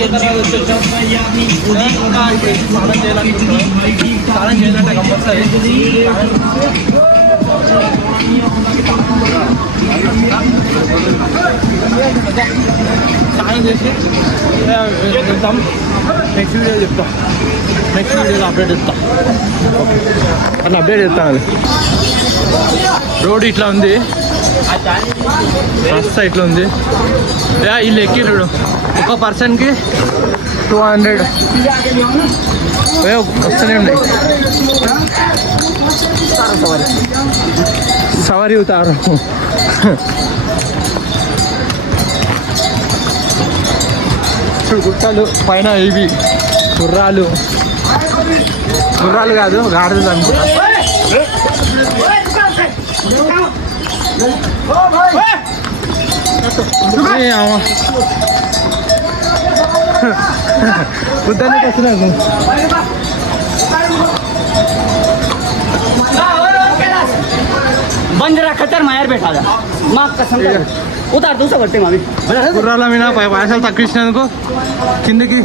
కేదార్నాథ్ వచ్చేసాం. ఇంకా స్నానం చేయాలనుకుంటున్నాం. స్నానం చేయాలంటే కంపల్సరీ స్నానం చేసి వెళ్తాం. నెక్స్ట్ వీడియో చెప్తాం. నెక్స్ట్ వీడియోలో అప్డేట్ ఇస్తాం. అట్లా అప్డేట్ చేస్తాను. రోడ్ ఇట్లా ఉంది, రస్తా ఇట్లా ఉంది. వీళ్ళు ఎక్కిరు ఒక పర్సన్కి 200 వస్తూనే ఉన్నాయి. సవారీ అవుతారు. ఇప్పుడు గుట్టలు పైన ఇవి గుర్రాలు కాదు గాడిదలు అనుకుంటా. ఉద్దానికి వస్తున్నాను. बंद जरा खतर मायर बैठा था माँ कसम उतार दूसरा करते मामी గుర్రాల మీద పైసలు తక్కువ ఇచ్చినందుకు కిందకి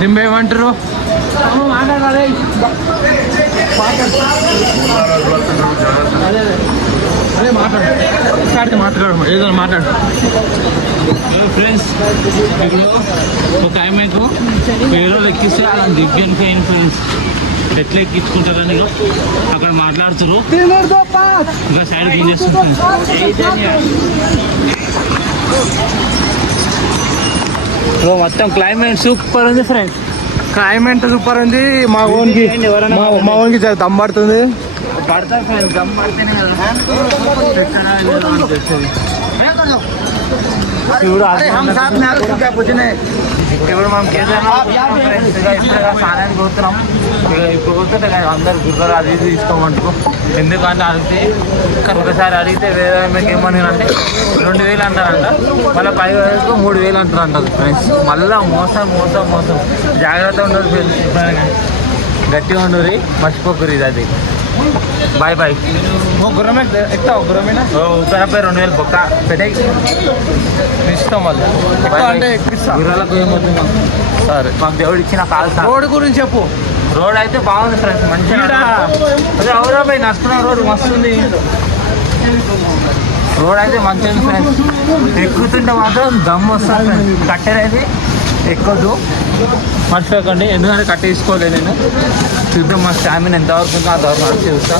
దింపేయమంటారు. అదే మాట్లాడు ఏదైనా మాట్లాడు. ఫ్రెండ్స్ ఇప్పుడు ఒక ఆమెకు పేరు ఎక్కిస్తే అలా దివ్యానికి అయింది ఫ్రెండ్స్. ఎట్లా ఎక్కించుకుంటారని అక్కడ మాట్లాడుతారు. ఇంకా సైడ్ తీసేస్తుంది. మొత్తం క్లైమేట్ సూపర్ ఉంది ఫ్రెండ్స్. క్లైమేట్ సూపర్ ఉంది. మా ఓన్కి దమ్ పడుతుంది. పడతారు ఫ్రెండ్స్. దమ్ పడితేనే ఇప్పుడు మనం కేదార్నాథ్ ఇప్పుడే స్నానానికి పోతున్నాం. ఇప్పుడు పోతుంటే అందరు గుర్రాలు అది ఇది తీసుకోమంటుకో. ఎందుకంటే అడిగితే ఒకసారి అడిగితే వేరే మీకు ఏమని అంటే 2000 అంటారంట. మళ్ళీ 5,000కు 3,000 అంటారంట ఫ్రెండ్స్. మళ్ళీ మోసం జాగ్రత్త ఉండదు ఫ్రెండ్స్. గట్టిగా ఉండరు, మర్చిపోకరు. ఇది అది. Bye bye. గుర్రమే ఎక్కువ గుర్రమేనా? ఉత్తరపై 2,000 బొక్క పెట్టాయి ఇస్తాం. వాళ్ళు అంటే గుర్రాలకు ఏమవుతుంది మాకు. సరే మాకు దేవుడు ఇచ్చిన కాల్. రోడ్ గురించి చెప్పు. రోడ్ అయితే బాగుంది ఫ్రెండ్స్, మంచిగా. అదే అవురాబాయ్ నడుచుకున్న రోడ్ మస్తు ఉంది. రోడ్ అయితే మంచిగా ఉంది ఫ్రెండ్స్. ఎక్కుతుంటే మాత్రం దమ్ వస్తుంది ఫ్రెండ్స్. కట్టెలైతే ఎక్కొద్దు, మర్చిపోకండి. ఎందుకంటే కట్టేసుకోలేదు నేను. చూద్దాం మా స్టామినా ఎంతవరకు ఉందో అంతవరకు నడిచి చూస్తా.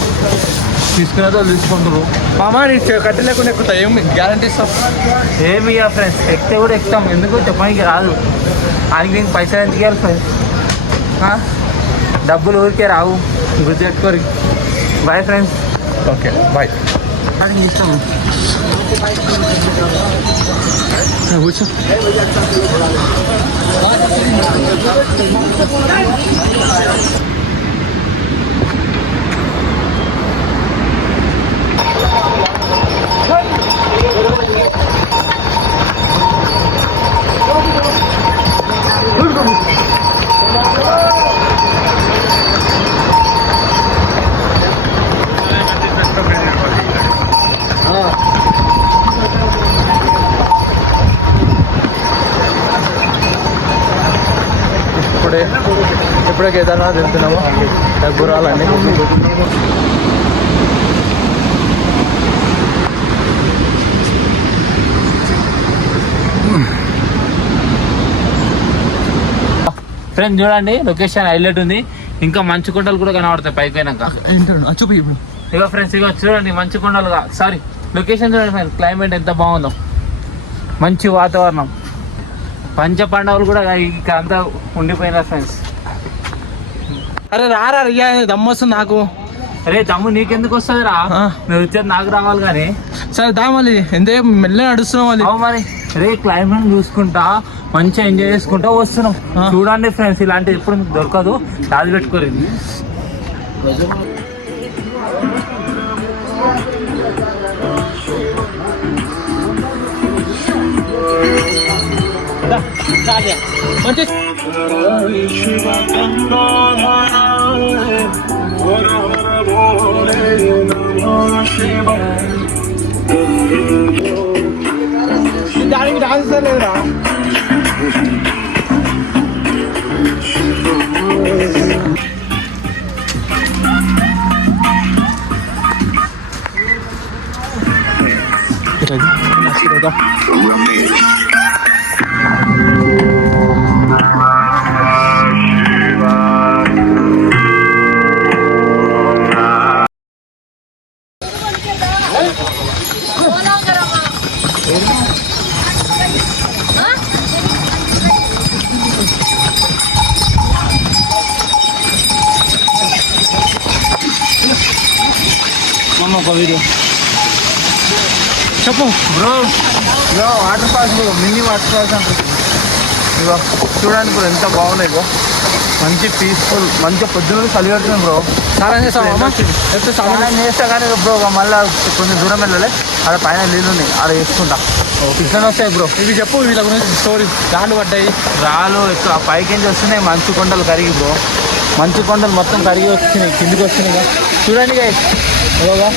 తీసుకునేదో తీసుకుంటారు. మామా నీ కట్టె లేకుండా ఎక్కుతా. ఏమి గ్యారంటీ ఇస్తాం? ఏమి ఇక ఫ్రెండ్స్, ఎక్కితే కూడా ఎక్కుతాం. ఎందుకు చెప్పడానికి రాదు. ఆయనకి నేను పైసలు ఎందుకు ఇవ్వాలి ఫ్రెండ్స్? డబ్బులు ఊరికే రావు, గుర్తుపెట్టుకోరు. Bye friends. Okay bye. అది ఇష్టం. కూర్చో. ఇప్పుడే కేదార్నాథ్ వెళ్తున్నాము. గుర్రాలన్నీ ఫ్రెండ్స్ చూడండి, లొకేషన్ హైలైట్ ఉంది. ఇంకా మంచు కొండలు కూడా కనబడతాయి పైకి పోయినాక. చూపి. ఇగో ఫ్రెండ్స్, ఇగో చూడండి మంచు కొండలుగా. సారీ, లొకేషన్ చూడండి ఫ్రెండ్స్. క్లైమేట్ ఎంత బాగుందో, మంచి వాతావరణం. పంచ పండుగలు కూడా ఇక్కడ అంతా ఉండిపోయినారు ఫ్రెండ్స్. అరే రారా దమ్ము వస్తుంది నాకు. అరే దమ్ము నీకెందుకు వస్తుంది రా? మీరు వచ్చేది నాకు రావాలి కానీ. సరే దా మళ్ళీ ఎంత మెల్లగా నడుస్తున్నాం మళ్ళీ. మరి రే క్లైమేట్ చూసుకుంటా మంచిగా ఎంజాయ్ చేసుకుంటా వస్తున్నాం. చూడండి ఫ్రెండ్స్, ఇలాంటివి ఎప్పుడు మీకు దొరకదు. రాజు పెట్టుకోరు. మంచి దానికి డాన్స్ లేదురా. వీడియో చెప్పు bro waterfalls bro, mini waterfalls అంటారు. ఇగో చూడండి బ్రో ఎంత బాగున్నాయి బ్రో, మంచి పీస్ఫుల్, మంచిగా పొద్దున్న చలి పెడుతుంది బ్రో. చాలా చేస్తావా స్నానం చేస్తా కానీ బ్రో మళ్ళీ కొంచెం దూరం వెళ్ళాలి, ఆడ పైన నీళ్ళు ఉన్నాయి, ఆడ వేసుకుంటా. ఇట్లనే వస్తాయి బ్రో. ఇవి చెప్పు వీళ్ళ గురించి స్టోరీ. రాళ్ళు పడ్డాయి, రాళ్ళు ఎక్కువ పైకి వస్తున్నాయి, మంచు కొండలు కరిగి బ్రో, మంచు కొండలు మొత్తం కరిగి వచ్చినాయి, కిందికి వస్తున్నాయి. చూడండి ఇలాగా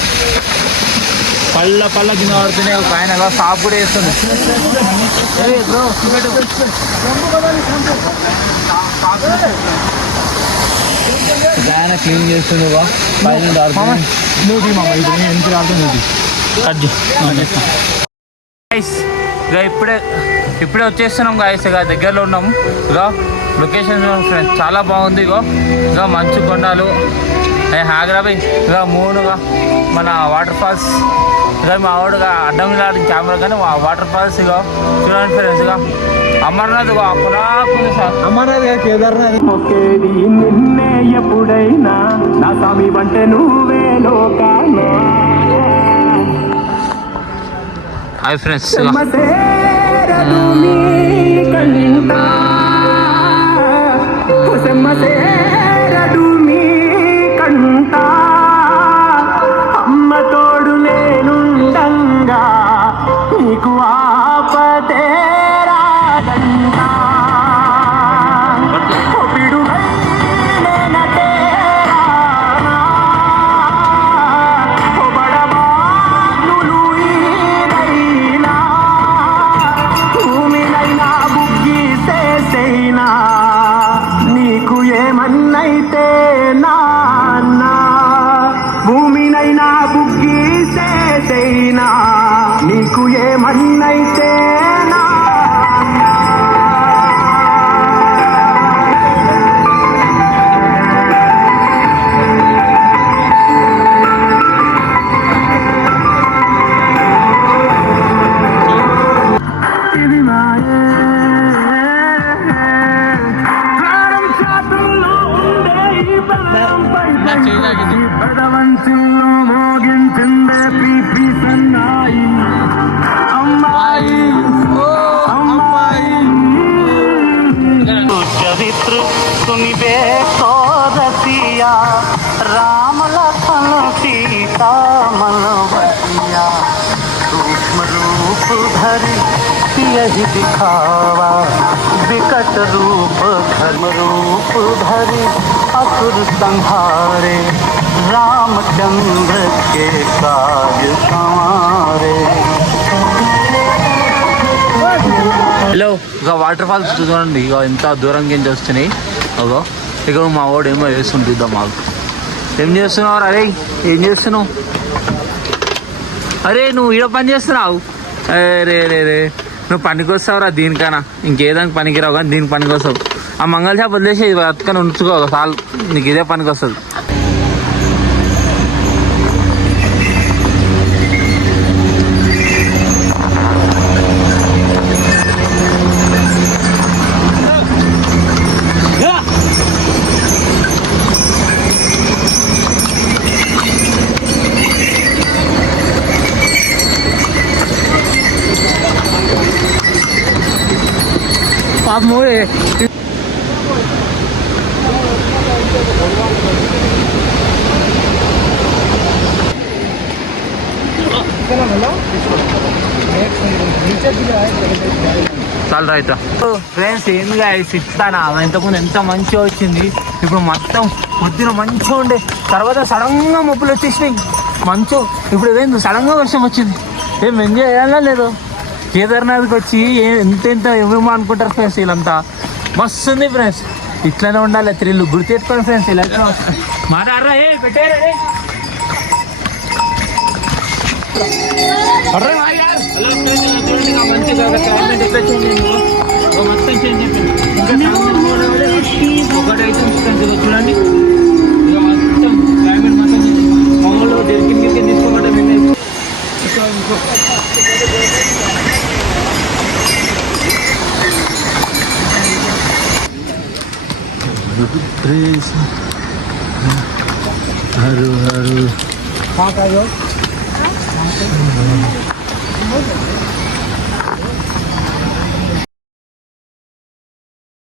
పళ్ళ తినబడుతున్నాయి. ఒక ఆయన సాపు కూడా వేస్తుంది బ్రో. ఆయన క్లీన్ చేస్తుంది పైన. నువ్వు మామ ఇది ఎంత రాదు నువ్వు కడ్జి ఇక ఇప్పుడే వచ్చేస్తున్నాం గాయస్. ఇక దగ్గరలో ఉన్నాము. ఇక లొకేషన్ ఫ్రెండ్స్ చాలా బాగుంది. ఇక మంచు కొండలు హ్యాగ్రాబీ, ఇక మూనుగా మన వాటర్ ఫాల్స్. ఇక మా వాడుగా అడ్డం ఇలాంటి కెమెరా కానీ వాటర్ ఫాల్స్. ఇక చూడండి ఫ్రెండ్స్, ఇక అమర్నాథ్ అప్పుడాకుంది సార్. అమర్నాథ్ కేదార్నాథ్. ఒకేది నిన్నే ఎప్పుడైనా నా స్వామి వంటే నువ్వే లోకానా. హాయ్ ఫ్రెండ్స్, సేరదు నీ కంట, సేరదు నీ కంట, అమ్మ తోడు నేనుండంగా నీకు ఆపదే రాదంట. నీకు ఏమన్నైతే నాన్న, భూమినైనా బుగ్గి చేసైనా, నీకు ఏమన్నైతే ఇది మాయే. పెదవంచుల్లో మోగించిందే పీపీ సన్నాయి, అమ్మాయి అమ్మాయి. చరిత్ర సునిబే కోరసియా, రామ లखन सीता मनवतिया, सूक्ष्म रूप धरि यही दिखावा, विकट रूप धर्म रूप धरि असुर संहारे, रामचंद्र के काज संवारे. హలో, ఇక వాటర్ ఫాల్స్ చూడండి. ఇక ఎంత దూరం నుంచి వస్తున్నాయి. అగో ఇక మా వాడు ఏమో వేసుకుని చూద్దాం. మాకు ఏం చేస్తున్నావు? అరే ఏం చేస్తున్నావు? అరే నువ్వు ఈడ పని చేస్తున్నావు? అరే రే రే నువ్వు పనికి వస్తావురా దీనికన్నా, ఇంకేదానికి పనికిరావు కానీ దీనికి పనికి వస్తావు. ఆ మంగళ షాప్ వదిలేసి ఇది బతుకొని ఉంచుకో, చాలు నీకు ఇదే పనికి వస్తుంది. आप मोरे చాలా రైట్ ఫ్రెండ్స్. ఏందిగా ఇస్తానా ఇంతకుముందు ఎంత మంచిగా వచ్చింది, ఇప్పుడు మొత్తం పొద్దున మంచిగా ఉండే, తర్వాత సడన్గా మబ్బులు వచ్చేసినాయి మంచు. ఇప్పుడు ఏంది సడన్గా వర్షం వచ్చింది. ఏం ఎంజాయ్ చేయాలా లేదు? కేదార్నాథ్కి వచ్చి ఎంత ఏమేమో అనుకుంటారు ఫ్రెండ్స్. వీళ్ళంతా మస్తు ఉంది ఫ్రెండ్స్. ఇట్లానే ఉండాలి త్రిల్లు. గుర్తెట్టుకోండి ఫ్రెండ్స్. ఇలా మాట్లాడరా పెట్టారా మంచిగా క్లైమేట్ ఎట్లా చేంజ్ అయిందో మొత్తం చేంజ్ అయిపోయింది. ఇంకా ఒకటైతే చూడండి, ఇక మొత్తం క్లైమేట్ మొత్తం మామూలు కింద తీసుకోమంటే మేము हरु हरु